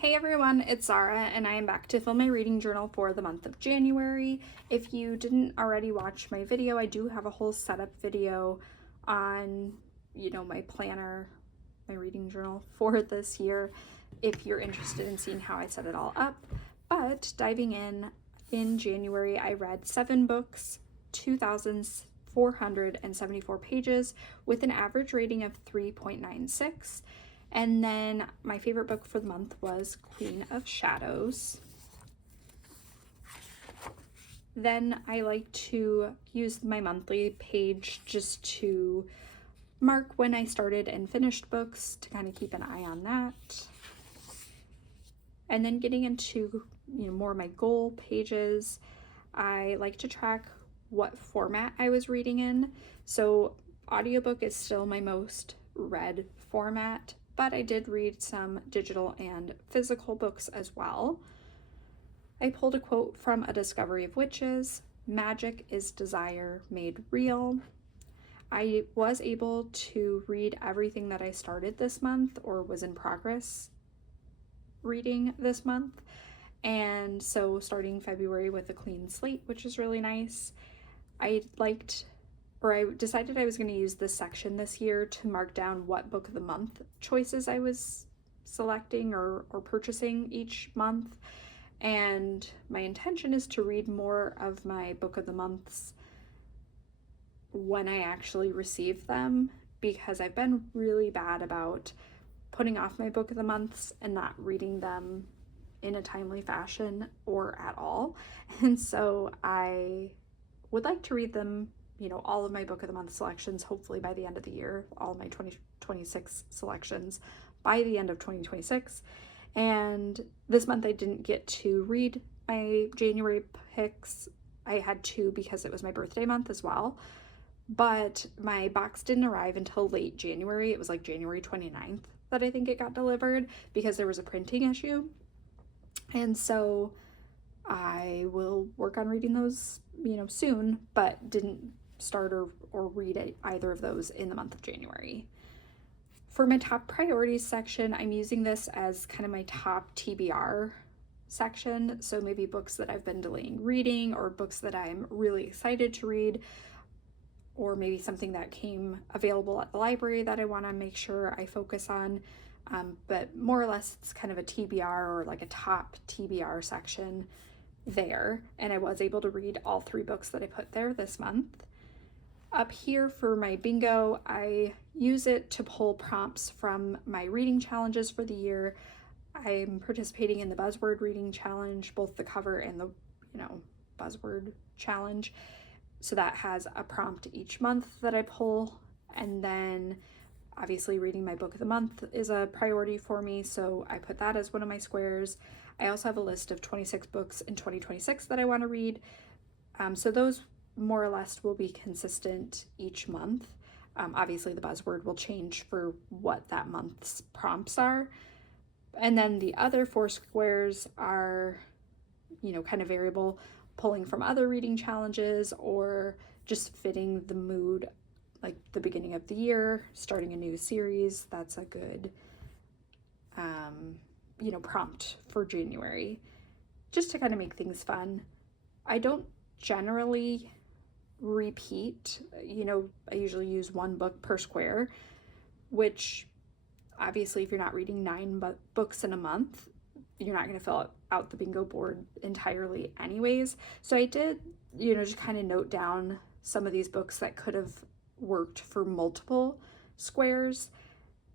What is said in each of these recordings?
Hey everyone, it's Zara, and I am back to film my reading journal for the month of January. If you didn't already watch my video, I do have a whole setup video on, my planner, my reading journal for this year, if you're interested in seeing how I set it all up. But diving in January, I read 7 books, 2,474 pages, with an average rating of 3.96. And then my favorite book for the month was Queen of Shadows. Then I like to use my monthly page just to mark when I started and finished books to kind of keep an eye on that. And then getting into more of my goal pages, I like to track what format I was reading in. So audiobook is still my most read format, but I did read some digital and physical books as well. I pulled a quote from A Discovery of Witches: "Magic is desire made real." I was able to read everything that I started this month or was in progress reading this month. And so starting February with a clean slate, which is really nice. I decided I was going to use this section this year to mark down what book of the month choices I was selecting or purchasing each month. And my intention is to read more of my book of the months when I actually receive them, because I've been really bad about putting off my book of the months and not reading them in a timely fashion or at all. And so I would like to read them, all of my book of the month selections, hopefully by the end of the year, all my 2026 selections by the end of 2026. And this month I didn't get to read my January picks. I had 2 because it was my birthday month as well. But my box didn't arrive until late January. It was like January 29th that I think it got delivered because there was a printing issue. And so I will work on reading those, soon, but didn't start or read either of those in the month of January. For my top priorities section, I'm using this as kind of my top TBR section. So maybe books that I've been delaying reading, or books that I'm really excited to read, or maybe something that came available at the library that I want to make sure I focus on. But more or less it's kind of a TBR or like a top TBR section there. And I was able to read all 3 books that I put there this month. Up here for my bingo, I use it to pull prompts from my reading challenges for the year. I'm participating in the buzzword reading challenge, both the cover and the, buzzword challenge. So that has a prompt each month that I pull. And then obviously reading my book of the month is a priority for me, so I put that as one of my squares. I also have a list of 26 books in 2026 that I want to read. So those more or less will be consistent each month. Obviously the buzzword will change for what that month's prompts are. And then the other 4 squares are, kind of variable, pulling from other reading challenges or just fitting the mood, like the beginning of the year, starting a new series. That's a good, prompt for January, just to kind of make things fun. I don't generally repeat, I usually use 1 book per square, which obviously if you're not reading 9 books in a month, you're not going to fill out the bingo board entirely anyways. So I did, just kind of note down some of these books that could have worked for multiple squares.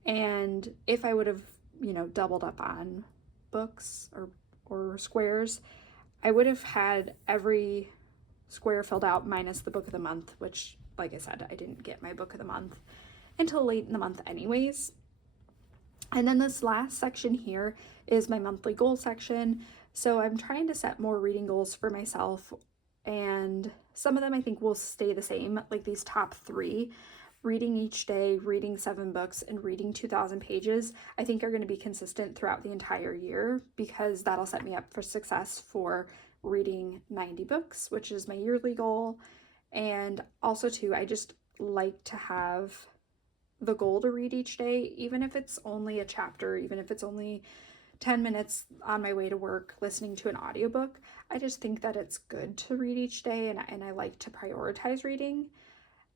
And if I would have, doubled up on books or squares, I would have had every square filled out minus the book of the month, which, like I said, I didn't get my book of the month until late in the month anyways. And then this last section here is my monthly goal section. So I'm trying to set more reading goals for myself, and some of them I think will stay the same, like these top 3. Reading each day, reading 7 books, and reading 2,000 pages, I think are going to be consistent throughout the entire year, because that'll set me up for success for reading 90 books, which is my yearly goal. And also too, I just like to have the goal to read each day, even if it's only a chapter, even if it's only 10 minutes on my way to work listening to an audiobook. I just think that it's good to read each day, and I like to prioritize reading.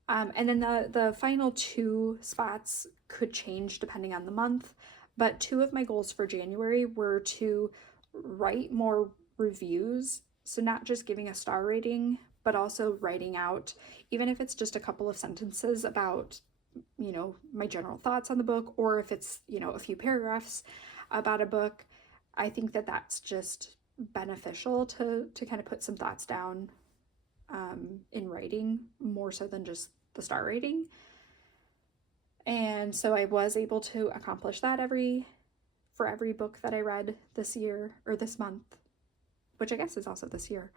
And then the final 2 spots could change depending on the month, but 2 of my goals for January were to write more reviews. So not just giving a star rating, but also writing out, even if it's just a couple of sentences about, my general thoughts on the book, or if it's, a few paragraphs about a book. I think that that's just beneficial to kind of put some thoughts down in writing, more so than just the star rating. And so I was able to accomplish that for every book that I read this year, or this month, which I guess is also this year.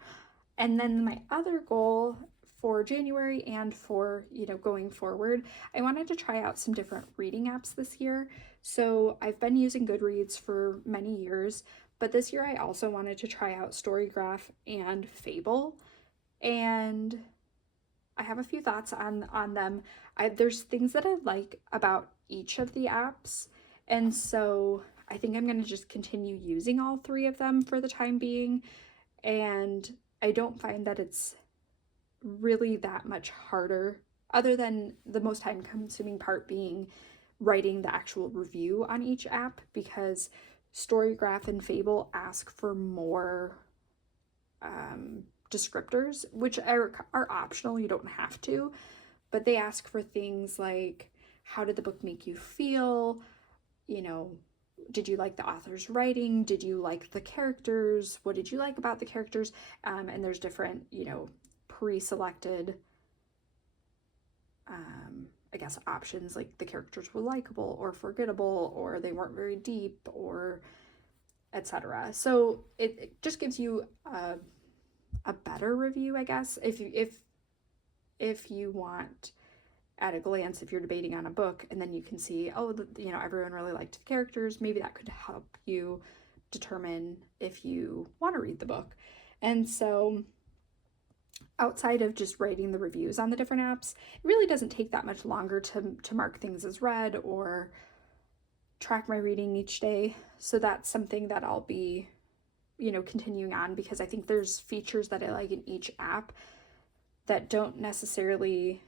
And then my other goal for January and for, going forward, I wanted to try out some different reading apps this year. So I've been using Goodreads for many years, but this year I also wanted to try out Storygraph and Fable. And I have a few thoughts on them. There's things that I like about each of the apps, and so I think I'm going to just continue using all 3 of them for the time being. And I don't find that it's really that much harder, other than the most time consuming part being writing the actual review on each app, because Storygraph and Fable ask for more descriptors, which are optional. You don't have to, but they ask for things like, how did the book make you feel? Did you like the author's writing? Did you like the characters? What did you like about the characters? And there's different, pre-selected, I guess, options, like the characters were likable or forgettable, or they weren't very deep, or etc. So it just gives you a better review, I guess, if you want at a glance, if you're debating on a book and then you can see, everyone really liked the characters, maybe that could help you determine if you want to read the book. And so outside of just writing the reviews on the different apps, it really doesn't take that much longer to mark things as read or track my reading each day. So that's something that I'll be, continuing on, because I think there's features that I like in each app that don't necessarily,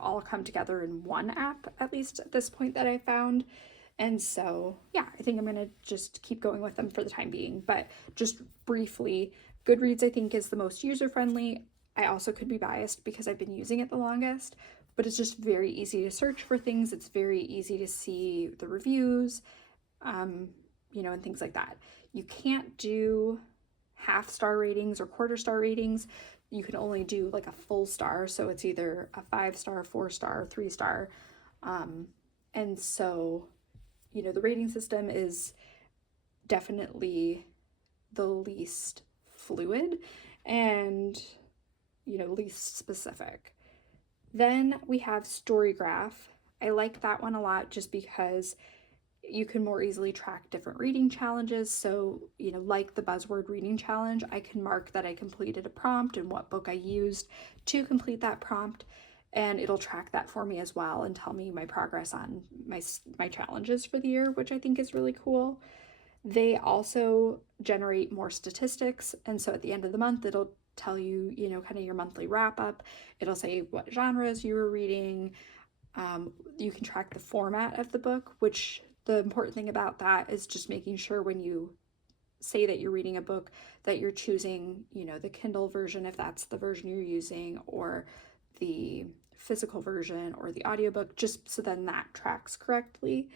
all come together in one app, at least at this point that I found. And so, yeah, I think I'm going to just keep going with them for the time being. But just briefly, Goodreads, I think, is the most user-friendly. I also could be biased because I've been using it the longest, but it's just very easy to search for things. It's very easy to see the reviews, and things like that. You can't do half-star ratings or quarter-star ratings. You can only do like a full star, so it's either a 5-star, 4-star, 3-star. And so, the rating system is definitely the least fluid and, least specific. Then we have Storygraph. I like that one a lot just because you can more easily track different reading challenges. So, like the buzzword reading challenge, I can mark that I completed a prompt and what book I used to complete that prompt, and it'll track that for me as well and tell me my progress on my challenges for the year, which I think is really cool. They also generate more statistics, and so at the end of the month, it'll tell you, kind of your monthly wrap up. It'll say what genres you were reading. You can track the format of the book, which the important thing about that is just making sure when you say that you're reading a book that you're choosing, the Kindle version, if that's the version you're using, or the physical version, or the audiobook, just so then that tracks correctly.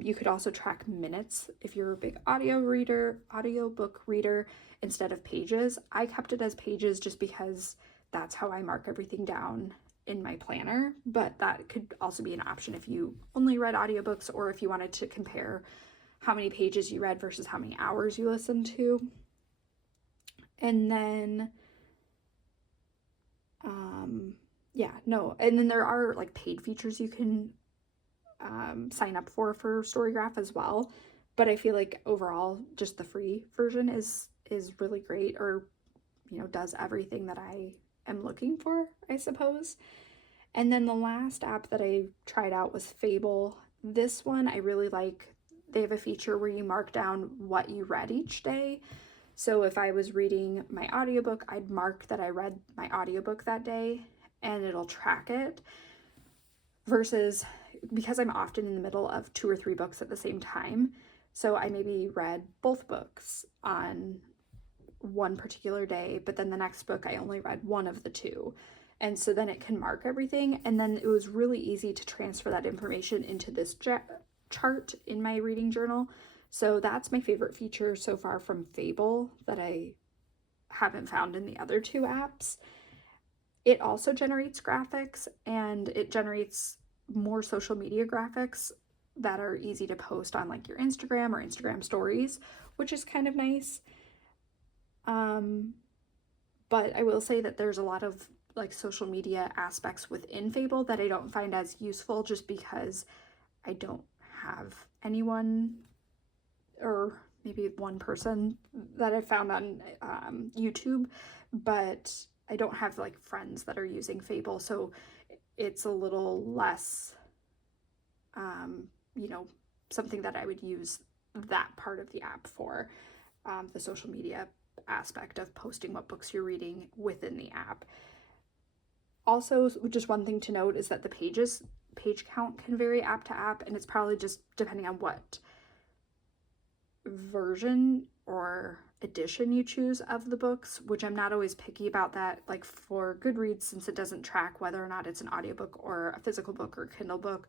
You could also track minutes if you're a big audiobook reader, instead of pages. I kept it as pages just because that's how I mark everything down in my planner, but that could also be an option if you only read audiobooks, or if you wanted to compare how many pages you read versus how many hours you listened to. And then and then there are like paid features you can sign up for Storygraph as well, but I feel like overall just the free version is really great, or does everything that I am looking for, I suppose. And then the last app that I tried out was Fable. This one I really like they have a feature where you mark down what you read each day. So if I was reading my audiobook, I'd mark that I read my audiobook that day and it'll track it, versus because I'm often in the middle of 2 or 3 books at the same time. So I maybe read both books on one particular day, but then the next book I only read one of the two. And so then it can mark everything. And then it was really easy to transfer that information into this chart in my reading journal. So that's my favorite feature so far from Fable that I haven't found in the other 2 apps. It also generates graphics, and it generates more social media graphics that are easy to post on like your Instagram or Instagram stories, which is kind of nice. But I will say that there's a lot of like social media aspects within Fable that I don't find as useful, just because I don't have anyone, or maybe one person that I found on YouTube, but I don't have like friends that are using Fable, so it's a little less, something that I would use that part of the app for, the social media aspect of posting what books you're reading within the app. Also, just one thing to note is that the page count can vary app to app, and it's probably just depending on what version or edition you choose of the books, which I'm not always picky about that. Like for Goodreads, since it doesn't track whether or not it's an audiobook or a physical book or Kindle book,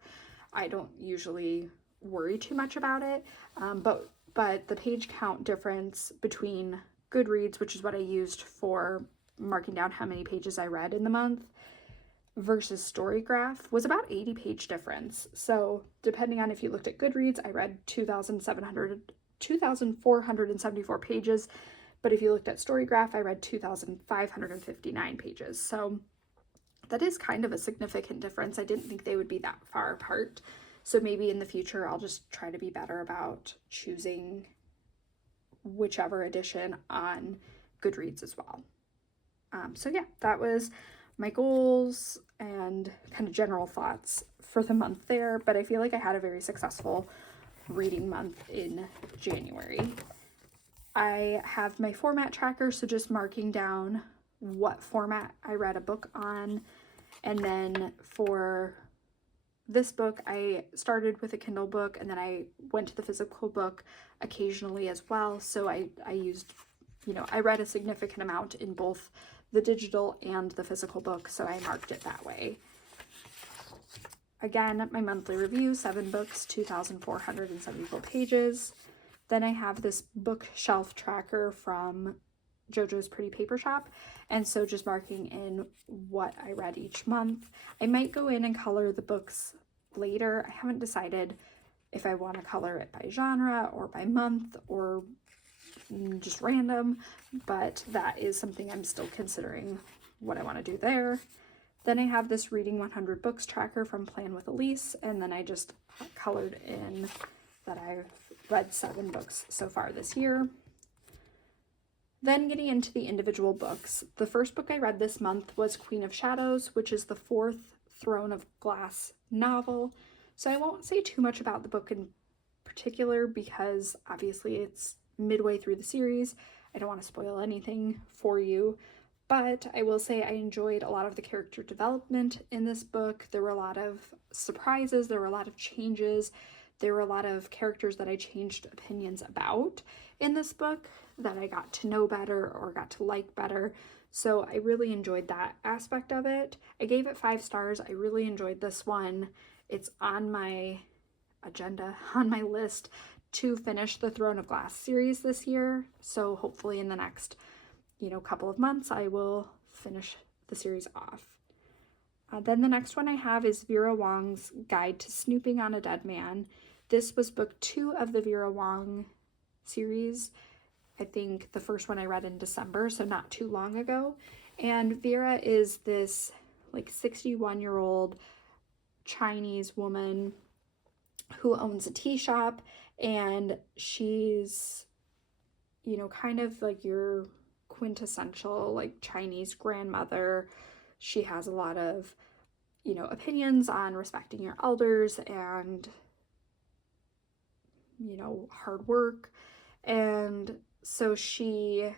I don't usually worry too much about it. But the page count difference between Goodreads, which is what I used for marking down how many pages I read in the month, versus Storygraph, was about 80 page difference. So depending on if you looked at Goodreads, I read 2,474 pages, but if you looked at Storygraph, I read 2,559 pages. So that is kind of a significant difference. I didn't think they would be that far apart. So maybe in the future, I'll just try to be better about choosing whichever edition on Goodreads as well. So yeah, that was my goals and kind of general thoughts for the month there, but I feel like I had a very successful reading month in January. I have my format tracker, so just marking down what format I read a book on. And then for this book, I started with a Kindle book, and then I went to the physical book occasionally as well. So I used, I read a significant amount in both the digital and the physical book, so I marked it that way. Again, my monthly review, 7 books, 2,474 pages. Then I have this bookshelf tracker from JoJo's Pretty Paper Shop, and so just marking in what I read each month. I might go in and color the books later. I haven't decided if I want to color it by genre or by month or just random, but that is something I'm still considering what I want to do there. Then I have this Reading 100 Books tracker from Plan with Elise, and then I just colored in that I've read 7 books so far this year. Then getting into the individual books, the first book I read this month was Queen of Shadows, which is the 4th Throne of Glass novel. So I won't say too much about the book in particular because obviously it's midway through the series. I don't want to spoil anything for you, but I will say I enjoyed a lot of the character development in this book. There were a lot of surprises, there were a lot of changes, there were a lot of characters that I changed opinions about in this book that I got to know better or got to like better. So I really enjoyed that aspect of it. I gave it 5 stars. I really enjoyed this one. It's on my agenda, on my list to finish the Throne of Glass series this year. So hopefully in the next, couple of months, I will finish the series off. Then the next one I have is Vera Wong's Guide to Snooping on a Dead Man. This was book 2 of the Vera Wong series. I think the first one I read in December, so not too long ago. And Vera is this 61-year-old Chinese woman who owns a tea shop, and she's, kind of like your quintessential Chinese grandmother. She has a lot of, opinions on respecting your elders and hard work. And so she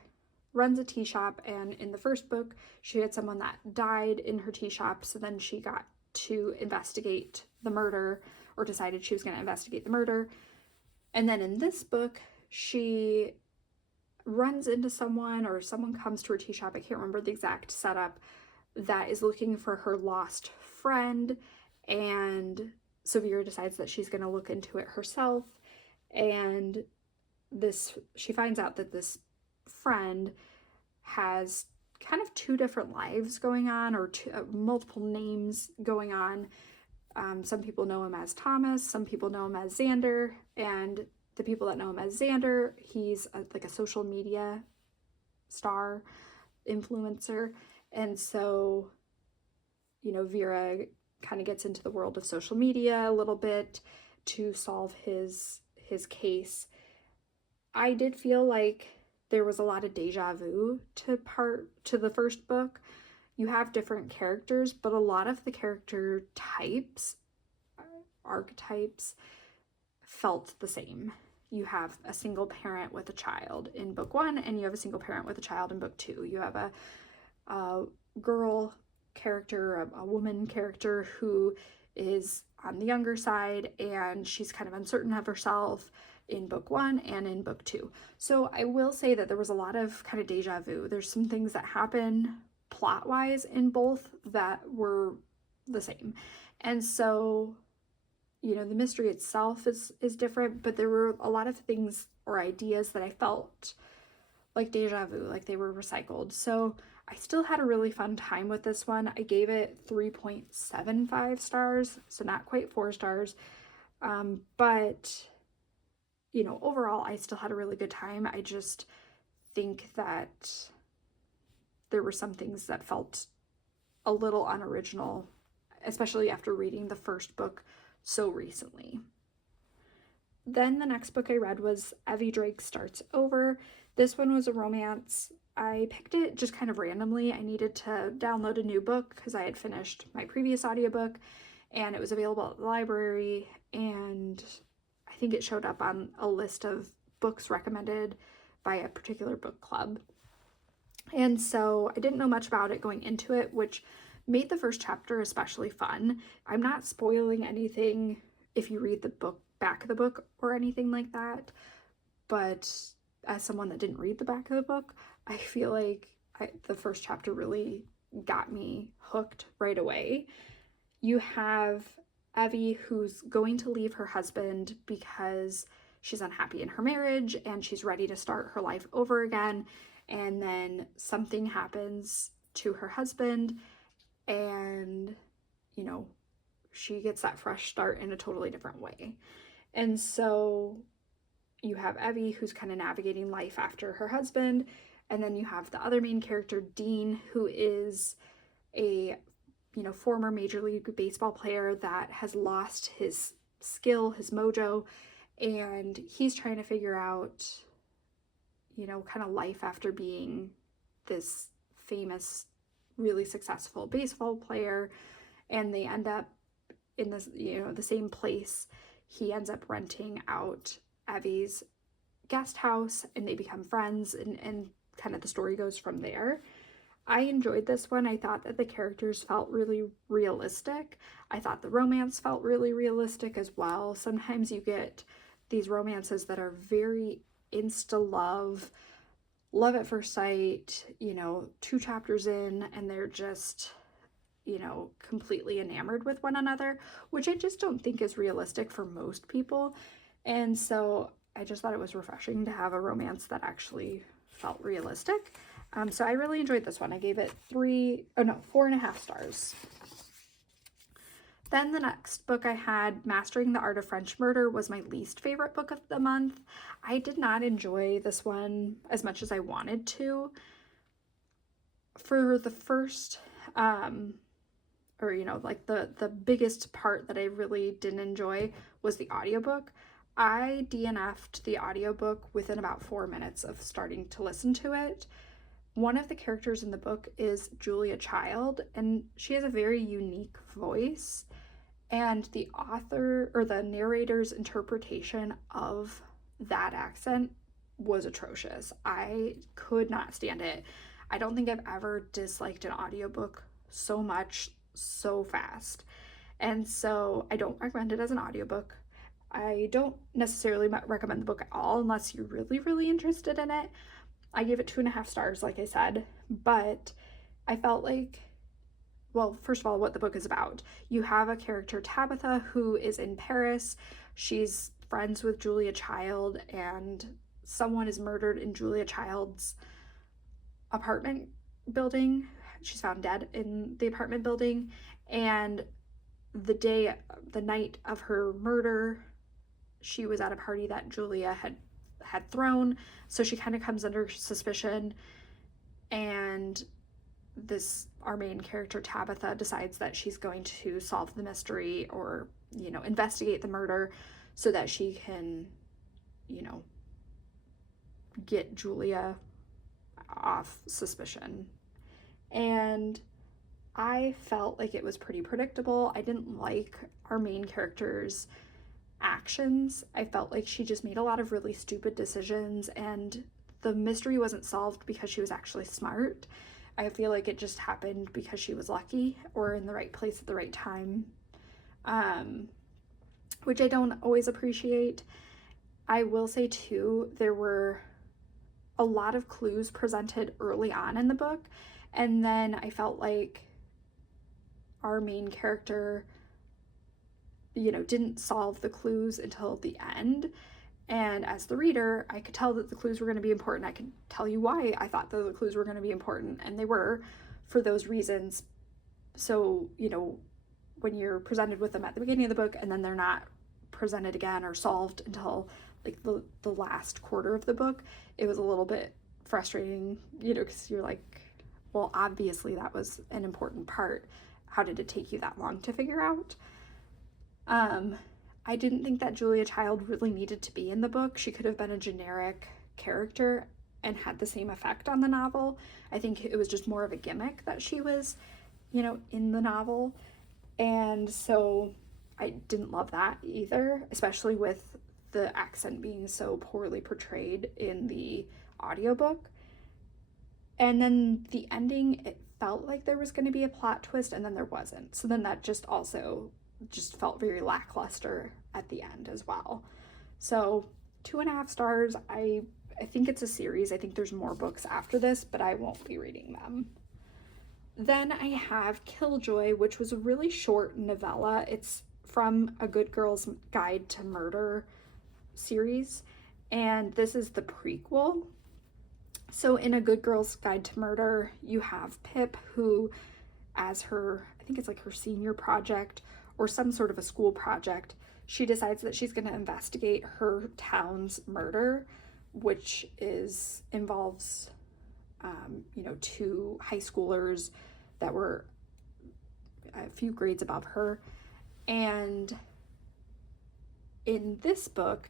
runs a tea shop, and in the first book, she had someone that died in her tea shop, so then she got to investigate the murder, or decided she was going to investigate the murder. And then in this book, she runs into someone, or someone comes to her tea shop, I can't remember the exact setup, that is looking for her lost friend. And so Vera decides that she's going to look into it herself. And she finds out that this friend has kind of two different lives going on, or multiple names going on. Some people know him as Thomas, some people know him as Xander, and the people that know him as Xander, he's like a social media star, influencer. And so, Vera kind of gets into the world of social media a little bit to solve his case. I did feel like there was a lot of deja vu to the first book. You have different characters, but a lot of the character types, archetypes, felt the same. You have a single parent with a child in book 1, and you have a single parent with a child in book 2. You have a girl character, a woman character who is on the younger side, and she's kind of uncertain of herself in book 1 and in book 2. So I will say that there was a lot of kind of deja vu. There's some things that happen plot-wise in both that were the same. And so, the mystery itself is different, but there were a lot of things or ideas that I felt like deja vu, like they were recycled. So I still had a really fun time with this one. I gave it 3.75 stars, so not quite 4 stars. But, overall, I still had a really good time. I just think that there were some things that felt a little unoriginal, especially after reading the first book so recently. Then the next book I read was Evie Drake Starts Over. This one was a romance. I picked it just kind of randomly. I needed to download a new book because I had finished my previous audiobook, and it was available at the library, and I think it showed up on a list of books recommended by a particular book club. And so I didn't know much about it going into it, which made the first chapter especially fun. I'm not spoiling anything if you read the back of the book or anything like that, but as someone that didn't read the back of the book, I feel like the first chapter really got me hooked right away. You have Evie, who's going to leave her husband because she's unhappy in her marriage and she's ready to start her life over again. And then something happens to her husband, and, she gets that fresh start in a totally different way. And so you have Evie, who's kind of navigating life after her husband. And then you have the other main character, Dean, who is a, former Major League Baseball player that has lost his skill, his mojo. And he's trying to figure out, kind of life after being this famous, really successful baseball player. And they end up in this, the same place. He ends up renting out Evie's guest house, and they become friends, and kind of the story goes from there. I enjoyed this one. I thought that the characters felt really realistic. I thought the romance felt really realistic as well. Sometimes you get these romances that are very insta love at first sight, 2 chapters in, and they're just, completely enamored with one another, which I just don't think is realistic for most people. And so I just thought it was refreshing to have a romance that actually felt realistic. So I really enjoyed this one. I gave it 4.5 stars. Then the next book I had, Mastering the Art of French Murder, was my least favorite book of the month. I did not enjoy this one as much as I wanted to. For the first, the biggest part that I really didn't enjoy was the audiobook. I DNF'd the audiobook within about 4 minutes of starting to listen to it. One of the characters in the book is Julia Child, and she has a very unique voice. And the author or the narrator's interpretation of that accent was atrocious. I could not stand it. I don't think I've ever disliked an audiobook so much so fast. And so I don't recommend it as an audiobook. I don't necessarily recommend the book at all unless you're really, really interested in it. I gave it 2.5 stars, like I said, but I felt like, well, first of all, what the book is about. You have a character, Tabitha, who is in Paris. She's friends with Julia Child, and someone is murdered in Julia Child's apartment building. She's found dead in the apartment building, and the night of her murder, she was at a party that Julia had thrown, so she kind of comes under suspicion, and our main character, Tabitha, decides that she's going to solve the mystery or, investigate the murder so that she can, get Julia off suspicion. And I felt like it was pretty predictable. I didn't like our main character's actions. I felt like she just made a lot of really stupid decisions, and the mystery wasn't solved because she was actually smart. I feel like it just happened because she was lucky or in the right place at the right time, which I don't always appreciate. I will say too, there were a lot of clues presented early on in the book, and then I felt like our main character, didn't solve the clues until the end. And as the reader, I could tell that the clues were going to be important. I could tell you why I thought that the clues were going to be important, and they were for those reasons. So, when you're presented with them at the beginning of the book and then they're not presented again or solved until like the last quarter of the book, it was a little bit frustrating, because you're like, well, obviously that was an important part. How did it take you that long to figure out? I didn't think that Julia Child really needed to be in the book. She could have been a generic character and had the same effect on the novel. I think it was just more of a gimmick that she was, in the novel. And so I didn't love that either, especially with the accent being so poorly portrayed in the audiobook. And then the ending, it felt like there was going to be a plot twist, and then there wasn't. So then that just felt very lackluster at the end as well. So 2.5 stars. I think it's a series. I think there's more books after this, but I won't be reading them. Then I have Killjoy, which was a really short novella. It's from A Good Girl's Guide to Murder series, and this is the prequel. So in A Good Girl's Guide to Murder, you have Pip, who, as her, I think it's like her senior project or some sort of a school project, she decides that she's going to investigate her town's murder, which involves 2 high schoolers that were a few grades above her. And in this book,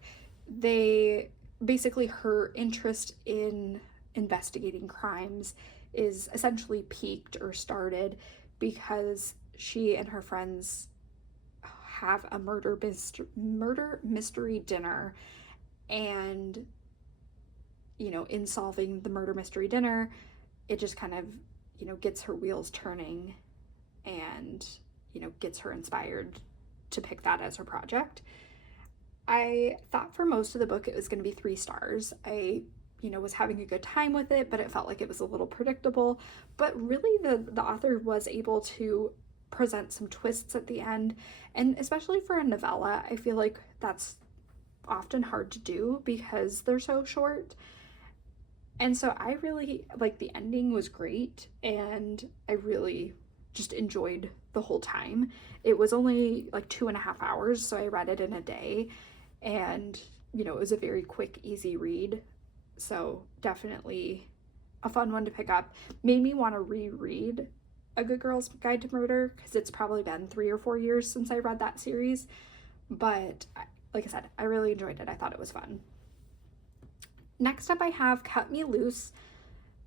her interest in investigating crimes is essentially peaked or started because she and her friends have a murder mystery dinner, and in solving the murder mystery dinner, it just kind of gets her wheels turning and gets her inspired to pick that as her project. I thought for most of the book it was going to be 3 stars. I was having a good time with it, but it felt like it was a little predictable. But really the author was able to present some twists at the end, and especially for a novella, I feel like that's often hard to do because they're so short. And so I really, the ending was great, and I really just enjoyed the whole time. It was only 2.5 hours, so I read it in a day, and it was a very quick, easy read. So definitely a fun one to pick up. Made me want to reread A Good Girl's Guide to Murder, because it's probably been 3 or 4 years since I read that series. But like I said, I really enjoyed it. I thought it was fun. Next up, I have Cut Me Loose,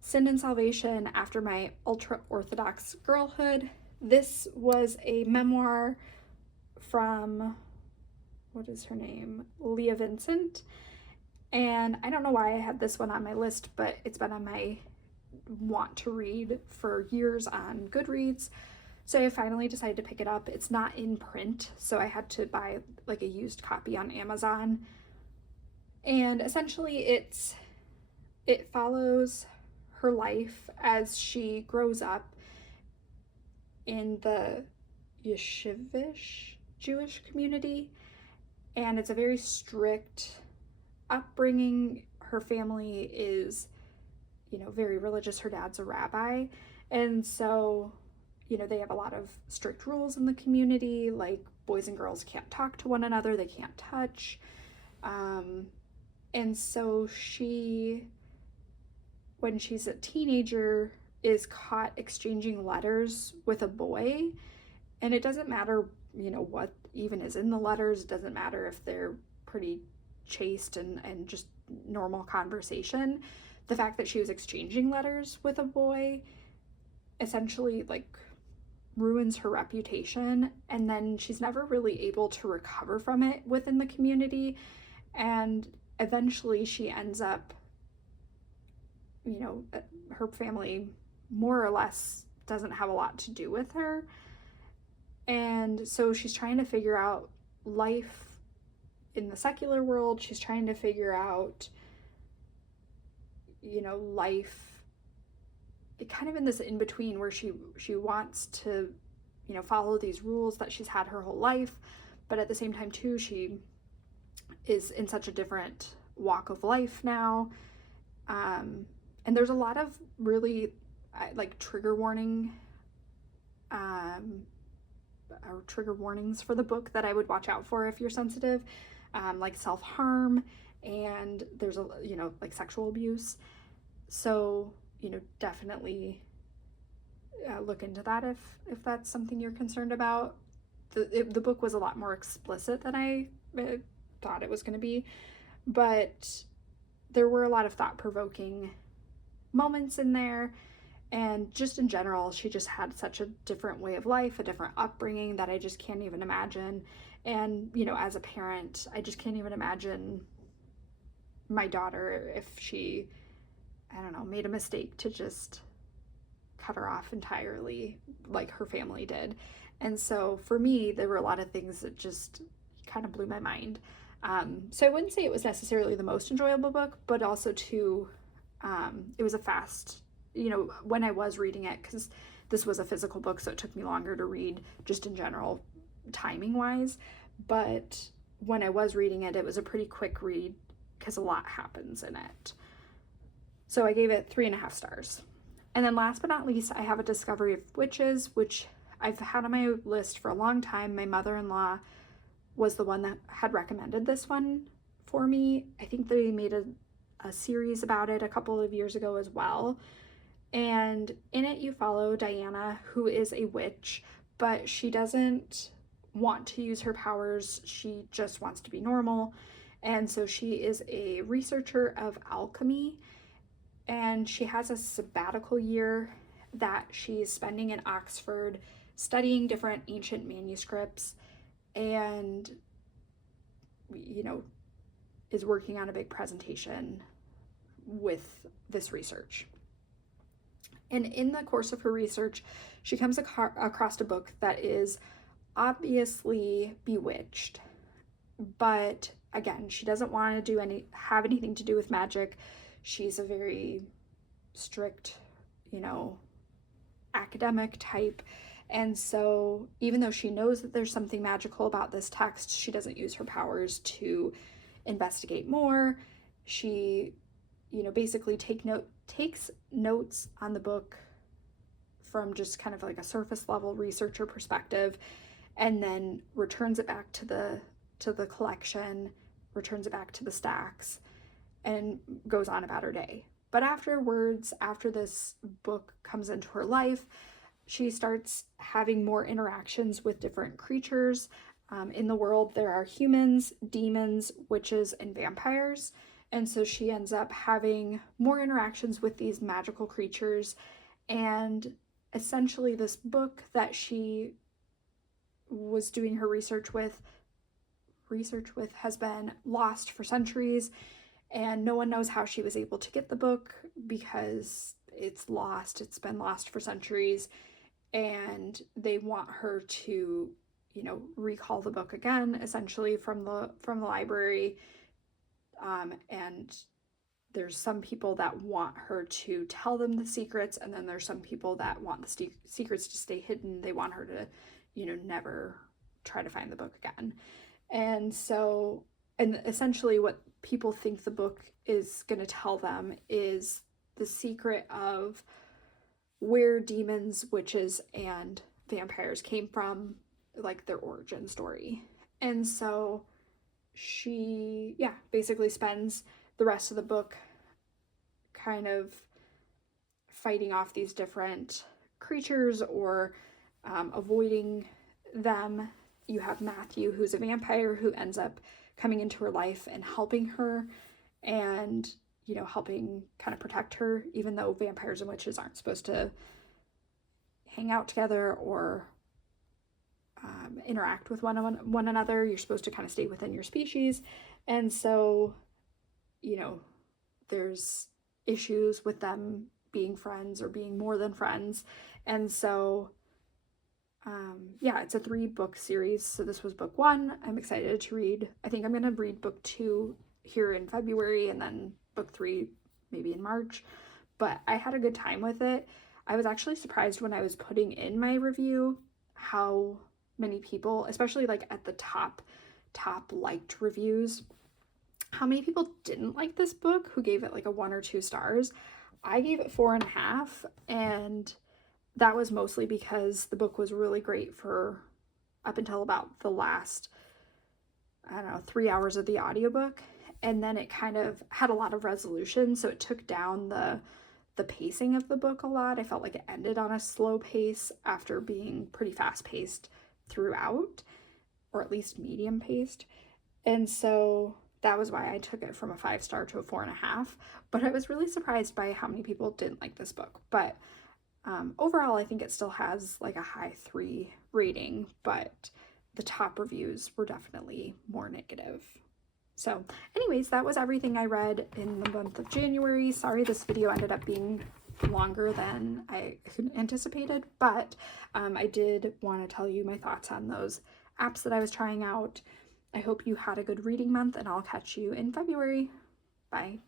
Sin and Salvation After My Ultra-Orthodox Girlhood. This was a memoir from, what is her name? Leah Vincent. And I don't know why I had this one on my list, but it's been on my want to read for years on Goodreads. So I finally decided to pick it up. It's not in print, so I had to buy like a used copy on Amazon. And essentially it follows her life as she grows up in the yeshivish Jewish community. And it's a very strict upbringing. Her family is, very religious. Her dad's a rabbi. And so, they have a lot of strict rules in the community, like boys and girls can't talk to one another, they can't touch. And so she, when she's a teenager, is caught exchanging letters with a boy. And it doesn't matter, what even is in the letters. It doesn't matter if they're pretty chaste and just normal conversation. The fact that she was exchanging letters with a boy essentially like ruins her reputation, and then she's never really able to recover from it within the community. And eventually she ends up, her family more or less doesn't have a lot to do with her. And so she's trying to figure out life in the secular world. She's trying to figure out, life kind of in this in-between where she wants to, follow these rules that she's had her whole life, but at the same time too, she is in such a different walk of life now. And there's a lot of really like trigger warnings for the book that I would watch out for if you're sensitive, like self-harm, and there's a, like sexual abuse. So, definitely look into that if that's something you're concerned about. The book was a lot more explicit than I thought it was going to be, but there were a lot of thought-provoking moments in there. And just in general, she just had such a different way of life, a different upbringing that I just can't even imagine. And, as a parent, I just can't even imagine my daughter if she, I don't know, made a mistake to just cut her off entirely like her family did. And so for me, there were a lot of things that just kind of blew my mind. So I wouldn't say it was necessarily the most enjoyable book, but also too, it was a fast, when I was reading it, because this was a physical book, so it took me longer to read just in general, timing wise. But when I was reading it, it was a pretty quick read because a lot happens in it. So I gave it 3.5 stars. And then last but not least, I have A Discovery of Witches, which I've had on my list for a long time. My mother-in-law was the one that had recommended this one for me. I think they made a series about it a couple of years ago as well. And in it, you follow Diana, who is a witch, but she doesn't want to use her powers. She just wants to be normal. And so she is a researcher of alchemy, and she has a sabbatical year that she's spending in Oxford studying different ancient manuscripts, and, is working on a big presentation with this research. And in the course of her research, she comes across a book that is obviously bewitched, but again, she doesn't want to have anything to do with magic. She's a very strict, academic type. And so even though she knows that there's something magical about this text, she doesn't use her powers to investigate more. She, basically takes notes on the book from just kind of like a surface level researcher perspective, and then returns it back to the collection, returns it back to the stacks, and goes on about her day. But afterwards, after this book comes into her life, she starts having more interactions with different creatures. In the world, there are humans, demons, witches, and vampires. And so she ends up having more interactions with these magical creatures. And essentially this book that she was doing her research with has been lost for centuries, and no one knows how she was able to get the book because it's lost. It's been lost for centuries, and they want her to, you know, recall the book again, essentially from the library. And there's some people that want her to tell them the secrets, and then there's some people that want the secrets to stay hidden. They want her to, you know, never try to find the book again. And so, and essentially what people think the book is going to tell them is the secret of where demons, witches, and vampires came from, like their origin story. And so she, yeah, basically spends the rest of the book kind of fighting off these different creatures or avoiding them. You have Matthew, who's a vampire, who ends up coming into her life and helping her, and, you know, helping kind of protect her, even though vampires and witches aren't supposed to hang out together or interact with one another. You're supposed to kind of stay within your species. And so, you know, there's issues with them being friends or being more than friends. And so yeah, it's a 3-book series. So this was book 1. I'm excited to read. I think I'm going to read book 2 here in February, and then book 3 maybe in March. But I had a good time with it. I was actually surprised when I was putting in my review how many people, especially like at the top liked reviews, how many people didn't like this book, who gave it like a 1 or 2 stars. I gave it 4.5, and that was mostly because the book was really great for up until about the last, I don't know, 3 hours of the audiobook. And then it kind of had a lot of resolution, so it took down the pacing of the book a lot. I felt like it ended on a slow pace after being pretty fast-paced throughout, or at least medium-paced. And so that was why I took it from a 5-star to a 4.5. But I was really surprised by how many people didn't like this book. But overall, I think it still has like a high 3 rating, but the top reviews were definitely more negative. So anyways, that was everything I read in the month of January. Sorry this video ended up being longer than I anticipated, but I did want to tell you my thoughts on those apps that I was trying out. I hope you had a good reading month, and I'll catch you in February. Bye.